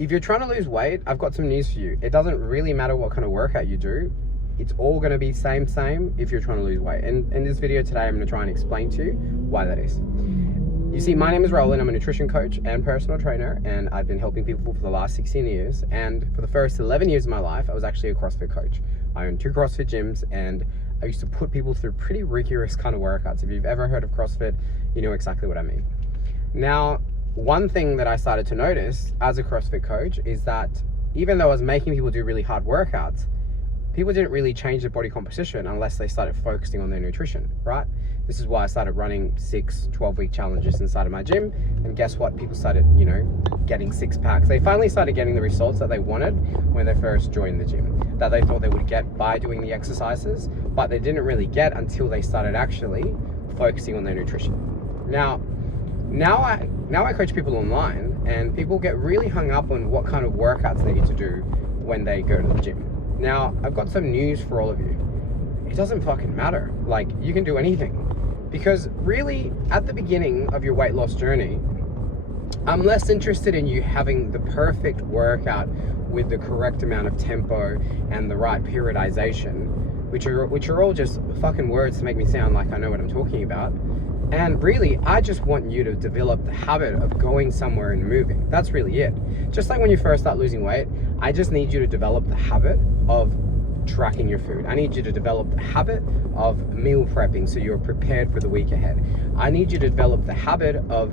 if you're trying to lose weight, I've got some news for you. It doesn't really matter what kind of workout you do. It's all going to be same if you're trying to lose weight. And in this video today, I'm going to try and explain to you why that is. You see, my name is Roland. I'm a nutrition coach and personal trainer, and I've been helping people for the last 16 years. And for the first 11 years of my life, I was actually a CrossFit coach. I owned 2 CrossFit gyms, and I used to put people through pretty rigorous kind of workouts. If you've ever heard of CrossFit, you know exactly what I mean. Now, one thing that I started to notice as a CrossFit coach is that even though I was making people do really hard workouts, people didn't really change their body composition unless they started focusing on their nutrition, right? This is why I started running 6 12-week challenges inside of my gym. And guess what? People started, getting 6 packs. They finally started getting the results that they wanted when they first joined the gym, that they thought they would get by doing the exercises, but they didn't really get until they started actually focusing on their nutrition. Now I coach people online, and people get really hung up on what kind of workouts they need to do when they go to the gym. Now, I've got some news for all of you. It doesn't fucking matter. Like, you can do anything. Because really, at the beginning of your weight loss journey, I'm less interested in you having the perfect workout with the correct amount of tempo and the right periodization, which are all just fucking words to make me sound like I know what I'm talking about. And really, I just want you to develop the habit of going somewhere and moving. That's really it. Just like when you first start losing weight, I just need you to develop the habit of tracking your food. I need you to develop the habit of meal prepping so you're prepared for the week ahead. I need you to develop the habit of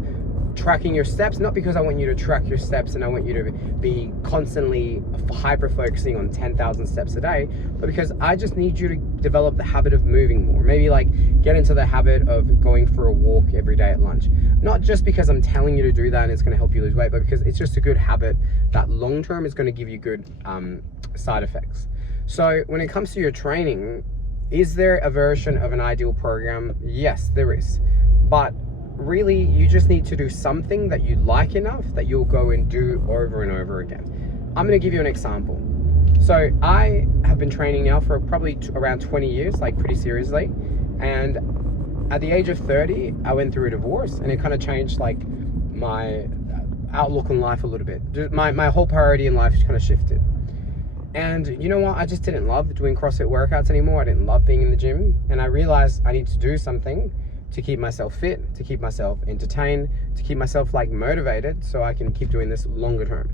tracking your steps, not because I want you to track your steps and I want you to be constantly hyper focusing on 10,000 steps a day, but because I just need you to develop the habit of moving more. Maybe like get into the habit of going for a walk every day at lunch. Not just because I'm telling you to do that and it's going to help you lose weight, but because it's just a good habit that long term is going to give you good side effects. So when it comes to your training, is there a version of an ideal program? Yes, there is. But really, you just need to do something that you like enough that you'll go and do over and over again. I'm going to give you an example. So I have been training now for probably around 20 years, like pretty seriously. And at the age of 30, I went through a divorce, and it kind of changed like my outlook on life a little bit. My whole priority in life just kind of shifted. And you know what? I just didn't love doing CrossFit workouts anymore. I didn't love being in the gym. And I realized I need to do something to keep myself fit, to keep myself entertained, to keep myself like motivated so I can keep doing this longer term.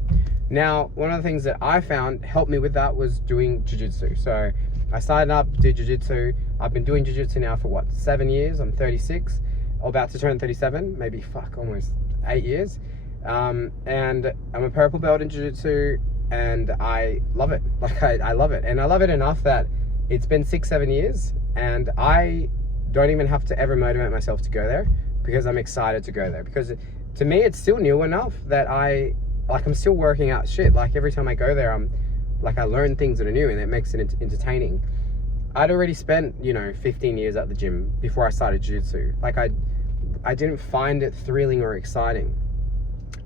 Now, one of the things that I found helped me with that was doing jiu-jitsu. So I signed up, did jiu-jitsu. I've been doing jiu-jitsu now for what, 7 years? I'm 36, about to turn 37, maybe almost 8 years. And I'm a purple belt in jiu-jitsu, and I love it. Like I love it. And I love it enough that it's been 6-7 years, and I don't even have to ever motivate myself to go there because I'm excited to go there. Because to me, it's still new enough that I'm still working out shit. Like every time I go there, I learn things that are new, and it makes it entertaining. I'd already spent, 15 years at the gym before I started jiu-jitsu. Like I didn't find it thrilling or exciting.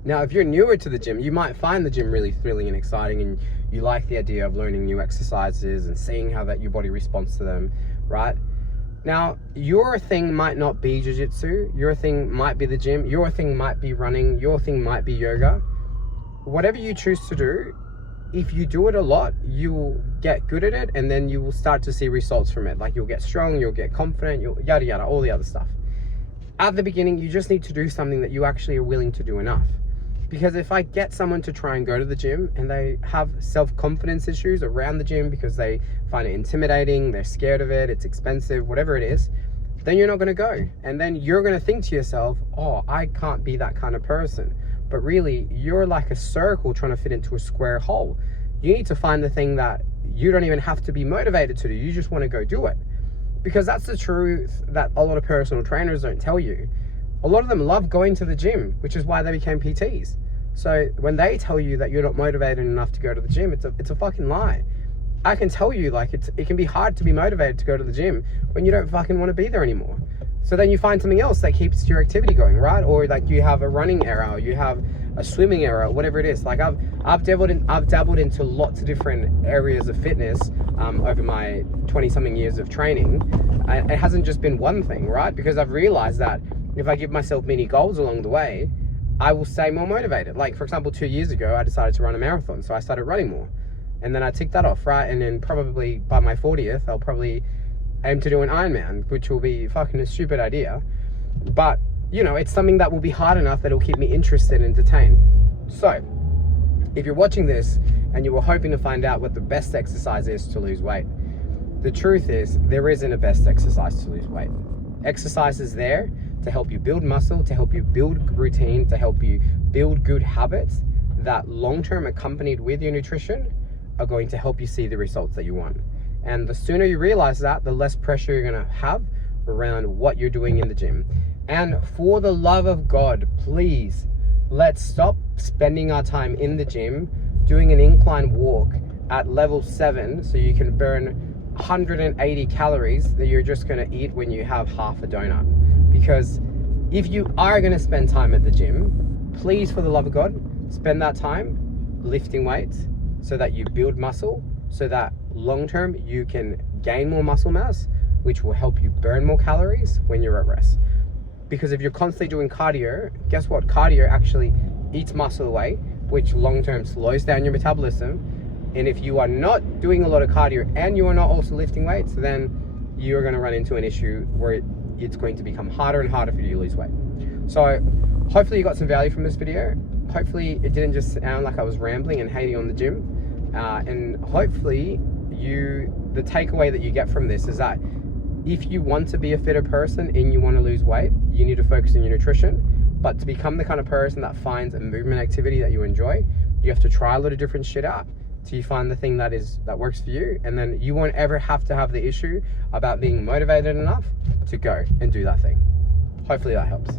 Now, if you're newer to the gym, you might find the gym really thrilling and exciting, and you like the idea of learning new exercises and seeing how that your body responds to them, right? Now, your thing might not be jiu-jitsu, your thing might be the gym, your thing might be running, your thing might be yoga. Whatever you choose to do, if you do it a lot, you will get good at it, and then you will start to see results from it. Like you'll get strong, you'll get confident, you'll yada yada, all the other stuff. At the beginning, you just need to do something that you actually are willing to do enough. Because if I get someone to try and go to the gym and they have self-confidence issues around the gym because they find it intimidating, they're scared of it, it's expensive, whatever it is, then you're not going to go. And then you're going to think to yourself, oh, I can't be that kind of person. But really, you're like a circle trying to fit into a square hole. You need to find the thing that you don't even have to be motivated to do. You just want to go do it. Because that's the truth that a lot of personal trainers don't tell you. A lot of them love going to the gym, which is why they became PTs. So when they tell you that you're not motivated enough to go to the gym, it's a fucking lie. I can tell you, like, it can be hard to be motivated to go to the gym when you don't fucking want to be there anymore. So then you find something else that keeps your activity going, right? Or like you have a running era, or you have a swimming era, whatever it is. Like I've dabbled into lots of different areas of fitness over my 20-something years of training. It hasn't just been one thing, right? Because I've realized that if I give myself mini goals along the way, I will stay more motivated. Like, for example, 2 years ago, I decided to run a marathon, so I started running more. And then I ticked that off, right? And then probably by my 40th, I'll probably aim to do an Ironman, which will be fucking a stupid idea. But, you know, it's something that will be hard enough that it'll keep me interested and entertained. So, if you're watching this and you were hoping to find out what the best exercise is to lose weight, the truth is there isn't a best exercise to lose weight. Exercise is there to help you build muscle, to help you build routine, to help you build good habits that long-term, accompanied with your nutrition, are going to help you see the results that you want. And the sooner you realize that, the less pressure you're gonna have around what you're doing in the gym. And for the love of God, please, let's stop spending our time in the gym doing an incline walk at level 7 so you can burn 180 calories that you're just gonna eat when you have half a donut. Because if you are gonna spend time at the gym, please, for the love of God, spend that time lifting weights so that you build muscle, so that long-term you can gain more muscle mass, which will help you burn more calories when you're at rest. Because if you're constantly doing cardio, guess what? Cardio actually eats muscle away, which long-term slows down your metabolism. And if you are not doing a lot of cardio and you are not also lifting weights, then you're gonna run into an issue where it's going to become harder and harder for you to lose weight. So hopefully you got some value from this video. Hopefully it didn't just sound like I was rambling and hating on the gym. And hopefully the takeaway that you get from this is that if you want to be a fitter person and you want to lose weight, you need to focus on your nutrition. But to become the kind of person that finds a movement activity that you enjoy, you have to try a lot of different shit out till you find the thing that works for you. And then you won't ever have to have the issue about being motivated enough to go and do that thing. Hopefully that helps.